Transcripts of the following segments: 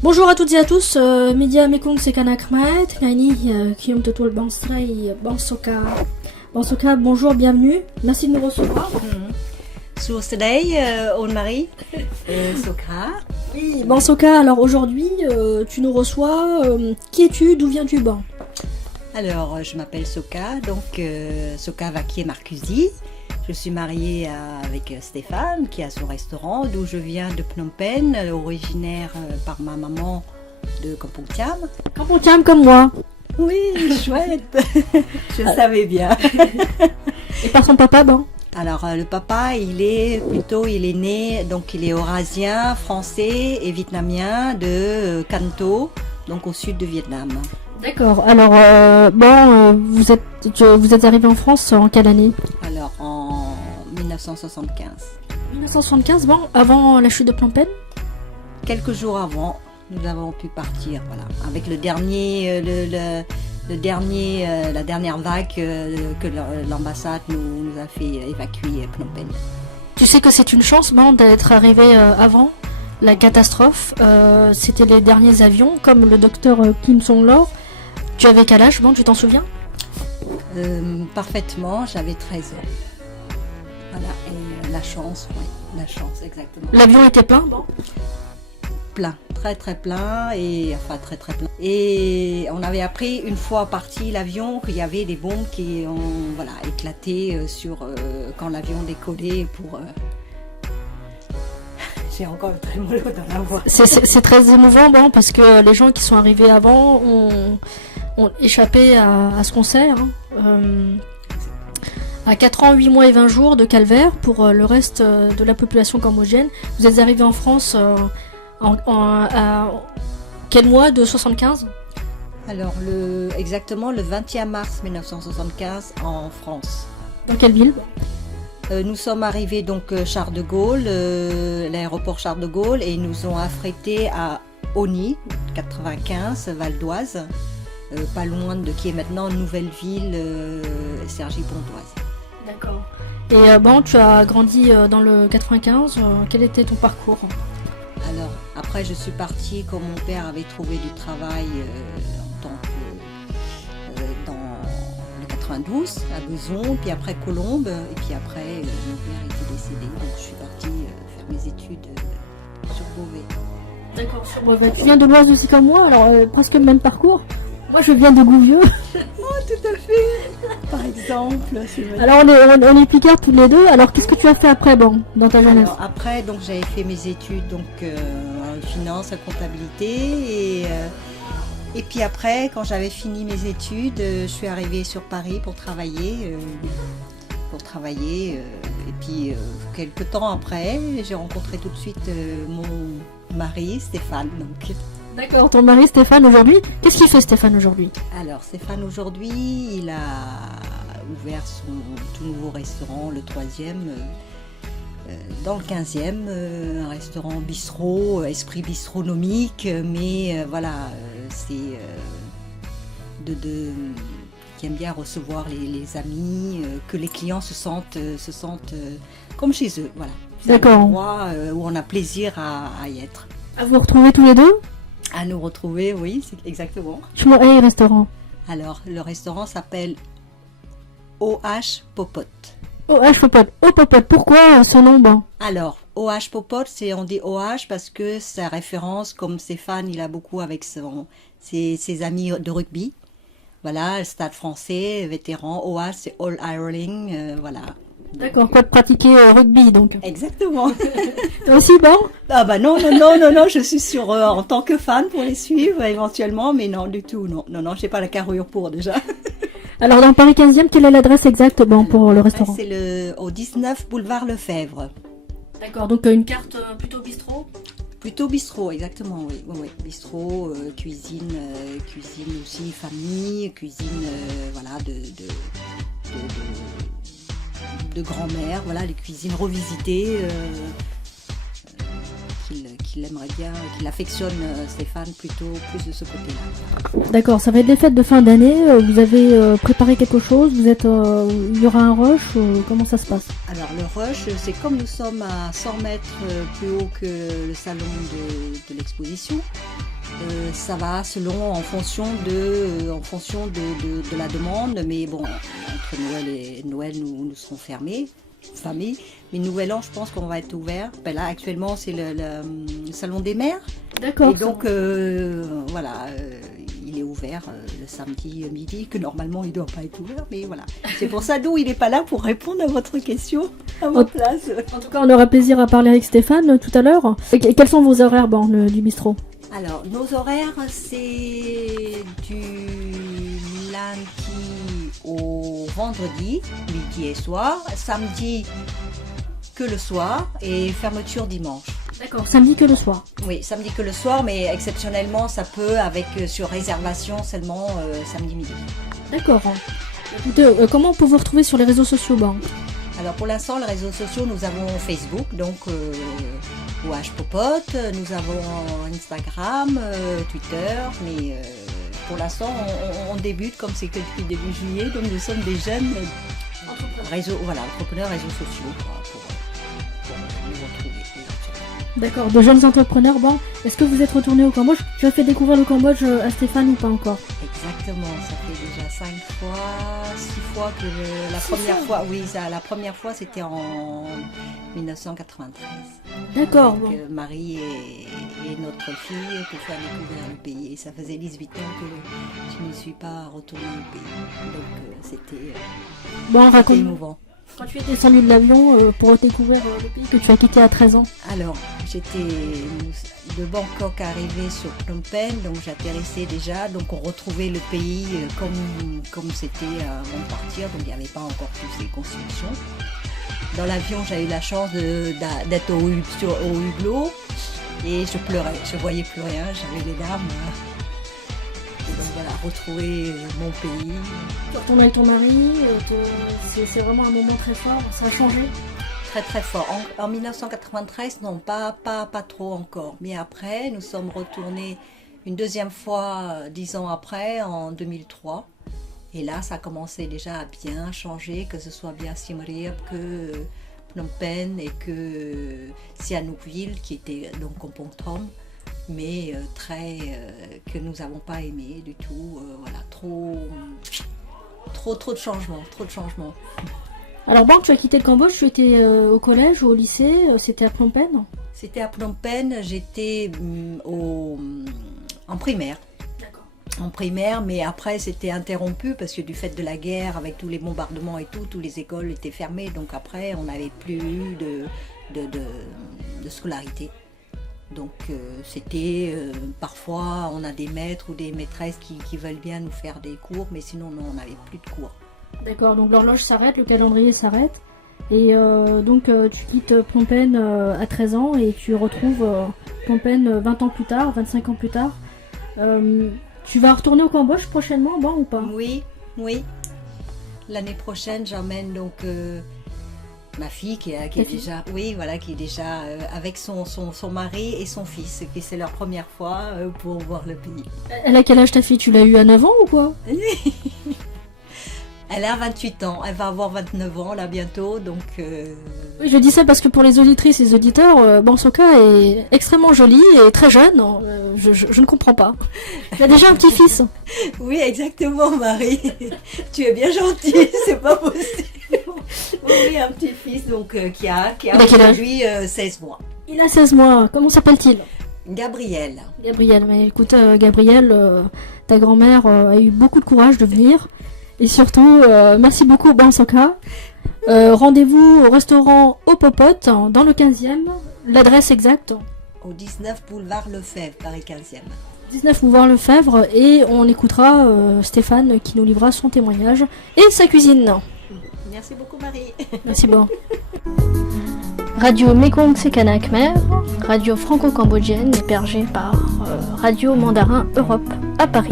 Bonjour à toutes et à tous, media mekong sekanakmet, ngani kium totul bansrai bansoka. Bansoka, bonjour, bienvenue, merci de nous recevoir. Sur Today, Anne-Marie, Soka. Oui, Bansoka, alors aujourd'hui tu nous reçois, qui es-tu, d'où viens-tu? Alors, je m'appelle Soka, donc Soka Vaquier Marcusi. Je suis mariée avec Stéphane qui a son restaurant, d'où je viens de Phnom Penh, originaire par ma maman de Kampong Cham. Kampong Cham comme moi. Oui, chouette. Je savais bien. Et par son papa, Alors le papa, il est né, donc il est eurasien, français et vietnamien de Can Tho, donc au sud de Vietnam. D'accord, alors vous êtes arrivé en France en quelle année? Alors en 1975. 1975, avant la chute de Phnom Penh? Quelques jours avant, nous avons pu partir, voilà, avec la dernière vague que l'ambassade nous a fait évacuer Phnom Penh. Tu sais que c'est une chance, d'être arrivé avant la catastrophe. C'était les derniers avions, comme le docteur Kim Song-Lor. Tu avais quel âge, tu t'en souviens? Parfaitement, j'avais 13 ans. Voilà, et la chance, exactement. L'avion était plein, Plein, très très plein, très plein. Et on avait appris une fois parti l'avion qu'il y avait des bombes qui ont éclaté quand l'avion décollait pour... J'ai encore le trémolo dans la voix. C'est très émouvant, parce que les gens qui sont arrivés avant ont échappé à ce qu'on sait. À 4 ans, 8 mois et 20 jours de calvaire pour le reste de la population cambodgienne. Vous êtes arrivé en France à quel mois de 75? Alors exactement le 21 mars 1975 en France. Dans quelle ville? Nous sommes arrivés donc Charles de Gaulle, l'aéroport Charles de Gaulle, et ils nous ont affrétés à Osny, 95, Val d'Oise, pas loin de qui est maintenant Nouvelle-Ville, Cergy-Pontoise. D'accord. Et tu as grandi dans le 95, quel était ton parcours? Alors, après je suis partie quand mon père avait trouvé du travail en tant que dans le 92 à Beson, puis après Colombes, et puis après mon père était décédé, donc je suis partie faire mes études sur Beauvais. D'accord, sur Beauvais. Tu viens de l'Oise aussi comme moi, alors presque le même parcours. Moi je viens de Gouvieux. Oh, tout à fait. Par exemple. Alors on est picards tous les deux. Alors qu'est-ce que tu as fait après, dans ta jeunesse? Alors, après, donc j'avais fait mes études en finance, en comptabilité, et puis après, quand j'avais fini mes études, je suis arrivée sur Paris pour travailler. Et puis quelques temps après, j'ai rencontré tout de suite mon mari Stéphane. D'accord, ton mari Stéphane aujourd'hui, qu'est-ce qu'il fait Stéphane aujourd'hui? Alors Stéphane aujourd'hui, il a ouvert son tout nouveau restaurant, le 3e, dans le 15e, un restaurant bistrot, esprit bistronomique, mais c'est qui aime bien recevoir les amis, que les clients se sentent comme chez eux, voilà. C'est D'accord. un endroit où on a plaisir à y être. À vous retrouver tous les deux? À nous retrouver, oui, c'est exactement. Hey, restaurant. Alors, le restaurant s'appelle OH Popot. OH Popot. Oh Popot, pourquoi ce nom? Alors, OH Popot, on dit OH parce que ça référence, comme Stéphane, il a beaucoup avec ses amis de rugby. Voilà, le Stade français, vétéran. OH, c'est All Ireland, voilà. D'accord, quoi de pratiquer rugby donc? Exactement. Toi aussi, Ah bah non, je suis en tant que fan pour les suivre éventuellement, mais non du tout, non, j'ai pas la carrure pour déjà. Alors dans Paris 15e, quelle est l'adresse exacte pour le restaurant? C'est au 19 boulevard Lefebvre. D'accord, donc une carte plutôt bistrot? Plutôt bistrot, exactement, oui. Bistrot, cuisine aussi, famille, cuisine, de grand-mère, voilà, les cuisines revisitées qu'il aimerait bien, qu'il affectionne Stéphane plus de ce côté-là. D'accord, ça va être les fêtes de fin d'année, vous avez préparé quelque chose, il y aura un rush, comment ça se passe? Alors le rush, c'est comme nous sommes à 100 mètres plus haut que le salon de l'exposition, Ça va selon, en fonction de la demande, mais bon, entre Noël, nous serons fermés. Mais Nouvel An, je pense qu'on va être ouvert. Ben là, actuellement, c'est le Salon des Mères. D'accord. Et donc, voilà, il est ouvert le samedi midi, que normalement, il ne doit pas être ouvert. Mais voilà, c'est pour ça, nous, il n'est pas là pour répondre à votre question à ma place. En tout cas, on aura plaisir à parler avec Stéphane tout à l'heure. Et quels sont vos horaires du bistrot? Alors, nos horaires, c'est du lundi au vendredi, midi et soir, samedi que le soir et fermeture dimanche. D'accord, samedi que le soir. Oui, samedi que le soir, mais exceptionnellement, ça peut, sur réservation, seulement samedi midi. D'accord. Écoutez, comment on peut vous retrouver sur les réseaux sociaux, Alors, pour l'instant, les réseaux sociaux, nous avons Facebook, donc OH Popote, nous avons Instagram, Twitter, mais pour l'instant, on débute, comme c'est que depuis début juillet, donc nous sommes des jeunes entrepreneurs réseaux sociaux pour nous retrouver. D'accord, de jeunes entrepreneurs. Est-ce que vous êtes retourné au Cambodge? Tu as fait découvrir le Cambodge à Stéphane ou pas encore? Exactement, ça fait déjà 6 fois que la première fois c'était en 1993. D'accord. Avec Marie et notre fille pour faire découvrir le pays. Et ça faisait 18 ans que je ne suis pas retournée au pays. Donc c'était émouvant. Quand tu étais descendu de l'avion pour découvrir le pays que tu as quitté à 13 ans? Alors, j'étais de Bangkok arrivée sur Phnom Penh, donc j'atterrissais déjà, donc on retrouvait le pays comme c'était avant de partir, donc il n'y avait pas encore toutes les constructions. Dans l'avion, j'ai eu la chance d'être au hublot et je pleurais, je voyais plus rien, j'avais les larmes. Et donc voilà, retrouver mon pays. Tu retournes avec ton mari, c'est vraiment un moment très fort, ça a changé? Très très fort. En 1993, non, pas trop encore. Mais après, nous sommes retournés une deuxième fois, 10 ans après, en 2003. Et là, ça commençait déjà à bien changer, que ce soit bien Siem Reap que Phnom Penh et que Sihanoukville, qui était donc Kampong Thom, mais que nous n'avons pas aimé du tout. Voilà, trop de changements, Alors tu as quitté le Cambodge, tu étais au collège ou au lycée, c'était à Phnom Penh? C'était à Phnom Penh, j'étais en primaire. D'accord. En primaire, mais après c'était interrompu parce que du fait de la guerre, avec tous les bombardements et tout, toutes les écoles étaient fermées, donc après on n'avait plus de scolarité. Donc c'était parfois on a des maîtres ou des maîtresses qui veulent bien nous faire des cours, mais sinon non, on n'avait plus de cours. D'accord, donc l'horloge s'arrête, le calendrier s'arrête, et donc tu quittes Phnom Penh à 13 ans et tu retrouves Phnom Penh 20 ans plus tard, 25 ans plus tard. Tu vas retourner au Cambodge prochainement, ou pas? Oui. L'année prochaine, j'emmène donc ma fille qui est déjà, qui est déjà avec son mari et son fils, et c'est leur première fois pour voir le pays. Elle a quel âge ta fille? Tu l'as eu à 9 ans ou quoi? Elle a 28 ans, elle va avoir 29 ans là bientôt, donc... Oui, je dis ça parce que pour les auditrices et les auditeurs, Bansoka est extrêmement jolie et très jeune, je ne comprends pas. Elle a déjà un petit-fils. Oui, exactement, Marie. Tu es bien gentille, c'est pas possible. Oui, un petit-fils donc, qui a aujourd'hui 16 mois. Il a 16 mois, comment s'appelle-t-il? Gabriel. Gabriel, mais écoute, Gabriel, ta grand-mère a eu beaucoup de courage de venir. Et surtout, merci beaucoup Bansoka. Rendez-vous au restaurant Au Popote, dans le 15e. L'adresse exacte? Au 19 boulevard Lefebvre, Paris 15e. 19 boulevard Lefebvre, et on écoutera Stéphane qui nous livrera son témoignage et sa cuisine. Merci beaucoup Marie. Merci beaucoup. Radio Mekong Sekana Khmer, radio franco-cambodgienne hébergée par Radio Mandarin Europe à Paris.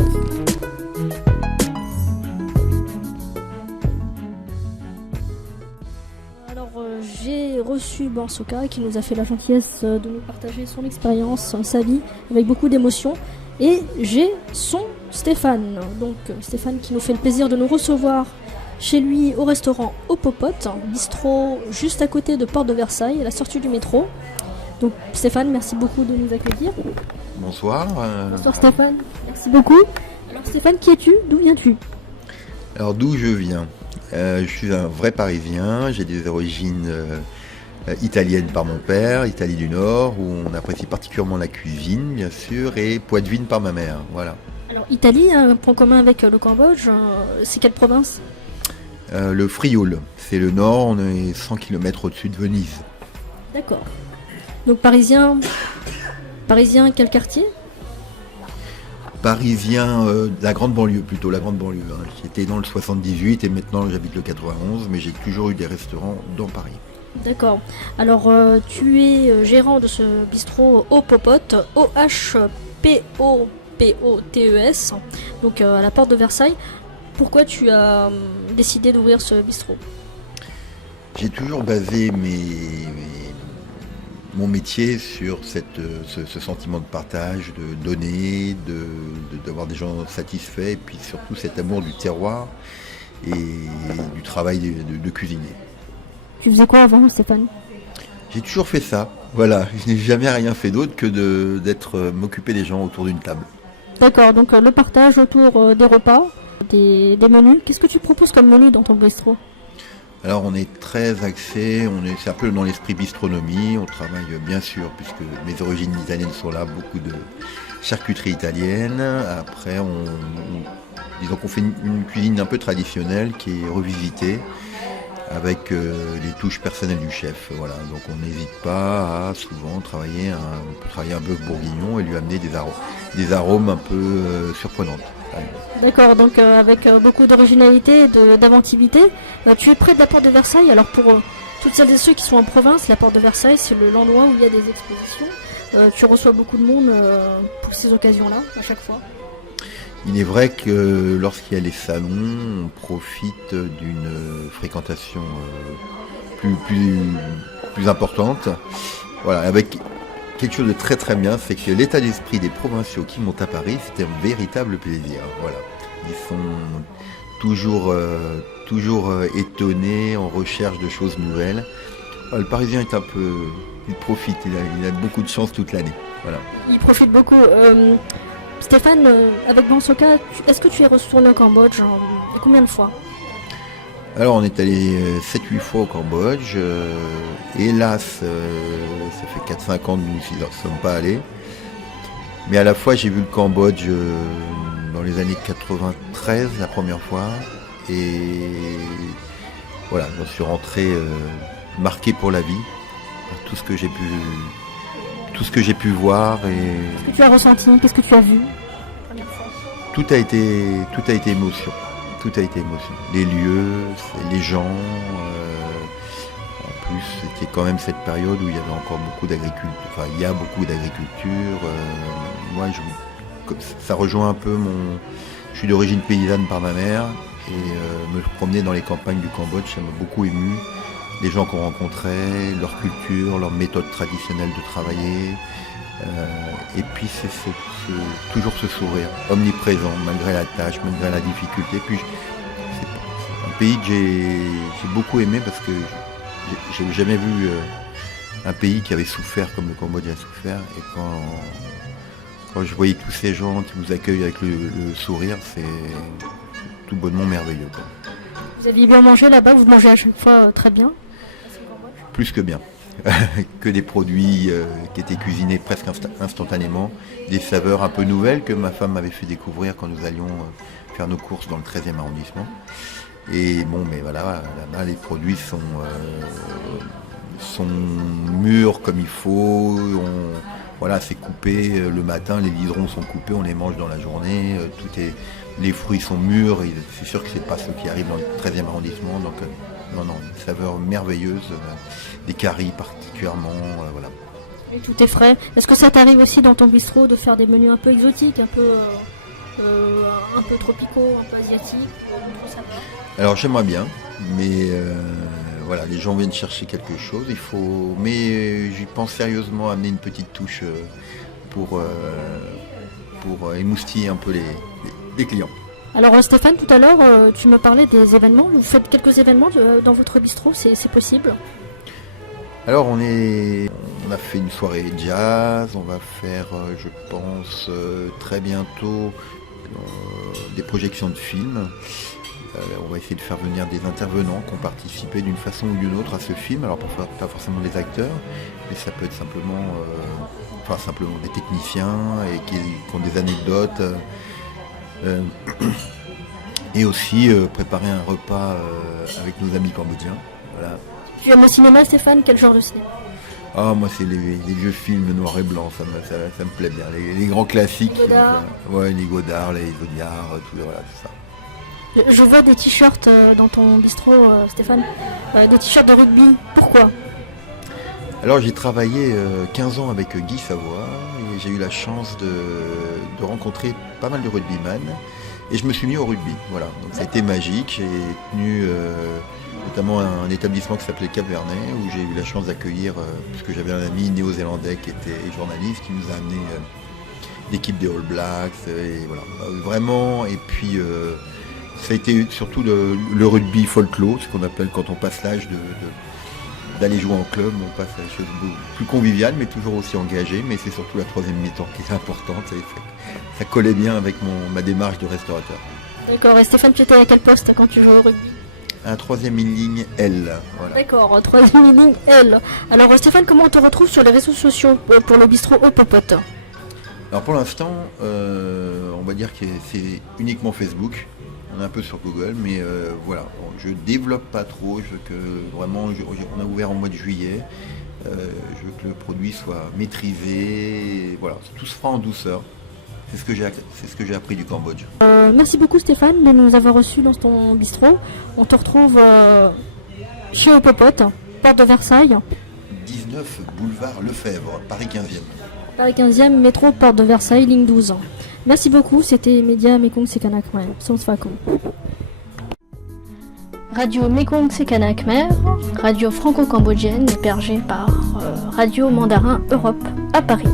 J'ai reçu Bansoka qui nous a fait la gentillesse de nous partager son expérience, sa vie, avec beaucoup d'émotion. Et j'ai son Stéphane. Donc Stéphane qui nous fait le plaisir de nous recevoir chez lui au restaurant Au Popote, bistrot juste à côté de Porte de Versailles, à la sortie du métro. Donc Stéphane, merci beaucoup de nous accueillir. Bonsoir. Bonsoir Stéphane, merci beaucoup. Alors Stéphane, qui es-tu? D'où viens-tu? Alors d'où je viens? Je suis un vrai Parisien, j'ai des origines italiennes par mon père, Italie du Nord, où on apprécie particulièrement la cuisine, bien sûr, et poitevine par ma mère, voilà. Alors Italie, un point commun avec le Cambodge, c'est quelle province? Le Frioul, c'est le Nord, on est 100 km au-dessus de Venise. D'accord. Donc parisien, quel quartier? Parisien, la grande banlieue plutôt, la grande banlieue. Hein. J'étais dans le 78 et maintenant j'habite le 91, mais j'ai toujours eu des restaurants dans Paris. D'accord. Alors, tu es gérant de ce bistrot Au Popote, OHPOPOTES, donc à la porte de Versailles. Pourquoi tu as décidé d'ouvrir ce bistrot? J'ai toujours basé mon métier sur ce sentiment de partage, de donner, d'avoir des gens satisfaits, et puis surtout cet amour du terroir et du travail de cuisinier. Tu faisais quoi avant, Stéphane? J'ai toujours fait ça, voilà. Je n'ai jamais rien fait d'autre que m'occuper des gens autour d'une table. D'accord, donc le partage autour des repas, des menus. Qu'est-ce que tu proposes comme menu dans ton bistrot? Alors on est très axé, c'est un peu dans l'esprit bistronomie, on travaille bien sûr, puisque mes origines italiennes sont là, beaucoup de charcuterie italienne. Après disons qu'on fait une cuisine un peu traditionnelle qui est revisitée avec les touches personnelles du chef. Voilà. Donc on n'hésite pas à souvent travailler un bœuf bourguignon et lui amener des arômes un peu surprenants. D'accord, donc avec beaucoup d'originalité et d'inventivité. Tu es près de la porte de Versailles, alors pour toutes celles et ceux qui sont en province, la porte de Versailles c'est l'endroit où il y a des expositions. Tu reçois beaucoup de monde pour ces occasions-là, à chaque fois. Il est vrai que lorsqu'il y a les salons, on profite d'une fréquentation plus importante. Voilà, avec quelque chose de très très bien, c'est que l'état d'esprit des provinciaux qui montent à Paris, c'était un véritable plaisir. Voilà. Ils sont toujours étonnés, en recherche de choses nouvelles. Le Parisien est il profite, il a beaucoup de chance toute l'année. Voilà. Il profite beaucoup. Stéphane, avec Bansoka, est-ce que tu es retourné au Cambodge et combien de fois? Alors on est allé 7-8 fois au Cambodge. Hélas, ça fait 4-5 ans que nous n'y sommes pas allés. Mais à la fois j'ai vu le Cambodge dans les années 93 la première fois. Et voilà, je suis rentré marqué pour la vie par tout ce que j'ai pu voir. Qu'est-ce que tu as ressenti? Qu'est-ce que tu as vu? Tout a été émotion. Tout a été émotion. Les lieux, les gens. En plus, c'était quand même cette période où il y avait encore beaucoup d'agriculture. Enfin, il y a beaucoup d'agriculture. Moi, ça rejoint un peu Je suis d'origine paysanne par ma mère. Et me promener dans les campagnes du Cambodge, ça m'a beaucoup ému. Les gens qu'on rencontrait, leur culture, leur méthode traditionnelle de travailler. Et puis c'est toujours ce sourire omniprésent malgré la tâche, malgré la difficulté. Puis c'est un pays que j'ai beaucoup aimé parce que j'ai jamais vu un pays qui avait souffert comme le Cambodge a souffert. Et quand je voyais tous ces gens qui vous accueillent avec le sourire, c'est tout bonnement merveilleux, quoi. Vous aviez bien mangé là-bas, vous mangez à chaque fois très bien? Plus que bien. Que des produits qui étaient cuisinés presque instantanément, des saveurs un peu nouvelles que ma femme m'avait fait découvrir quand nous allions faire nos courses dans le 13e arrondissement. Et bon, mais voilà, là-bas les produits sont mûrs comme il faut. Voilà, c'est coupé le matin, les liserons sont coupés, on les mange dans la journée. Les fruits sont mûrs. Et c'est sûr que c'est pas ceux qui arrivent dans le 13e arrondissement. Donc non, une saveur merveilleuse, des caries particulièrement, voilà. Et tout est frais. Est-ce que ça t'arrive aussi dans ton bistrot de faire des menus un peu exotiques, un peu tropicaux, un peu asiatiques? Alors j'aimerais bien, mais voilà, les gens viennent chercher quelque chose. Mais j'y pense sérieusement à amener une petite touche pour émoustiller un peu les clients. Alors Stéphane, tout à l'heure, tu me parlais des événements. Vous faites quelques événements dans votre bistrot, c'est possible? Alors on on a fait une soirée jazz, on va faire, je pense, très bientôt des projections de films. On va essayer de faire venir des intervenants qui ont participé d'une façon ou d'une autre à ce film. Alors pas forcément des acteurs, mais ça peut être simplement des techniciens et qui ont des anecdotes. Et aussi préparer un repas avec nos amis cambodgiens. Voilà. Tu aimes le cinéma, Stéphane? Quel genre de cinéma? Ah, moi c'est les vieux films noir et blanc, ça me plaît bien. Les grands classiques. Les Godard, les Audiard, tout ça. Je vois des t-shirts dans ton bistrot, Stéphane, des t-shirts de rugby. Pourquoi? Alors j'ai travaillé 15 ans avec Guy Savoie et j'ai eu la chance de rencontrer pas mal de rugbyman et je me suis mis au rugby. Voilà, donc ça a été magique. J'ai tenu notamment un établissement qui s'appelait Cap Vernet où j'ai eu la chance d'accueillir, puisque j'avais un ami néo-zélandais qui était journaliste, qui nous a amené l'équipe des All Blacks et voilà, vraiment. Et puis ça a été surtout le rugby folklore, ce qu'on appelle quand on passe l'âge d'aller jouer en club, on passe à des choses plus conviviales, mais toujours aussi engagées. Mais c'est surtout la troisième mi-temps qui est importante. Et ça collait bien avec ma démarche de restaurateur. D'accord. Et Stéphane, tu étais à quel poste quand tu jouais au rugby? Un troisième ligne L. Voilà. D'accord, troisième ligne L. Alors Stéphane, comment on te retrouve sur les réseaux sociaux pour le bistrot Au Popote? Alors pour l'instant, on va dire que c'est uniquement Facebook. On est un peu sur Google, mais voilà, je développe pas trop. Je veux que vraiment, on a ouvert en mois de juillet. Je veux que le produit soit maîtrisé. Voilà, tout se fera en douceur. C'est ce que j'ai appris du Cambodge. Merci beaucoup Stéphane de nous avoir reçus dans ton bistrot. On te retrouve chez Au Popote, porte de Versailles. 19 boulevard Lefebvre, Paris 15e. Paris 15e, métro, porte de Versailles, ligne 12. Merci beaucoup, c'était Média Mekong Sekanak Mer, Sonsfako. Radio Mekong Sekanak Mer, radio franco-cambodgienne hébergée par Radio Mandarin Europe à Paris.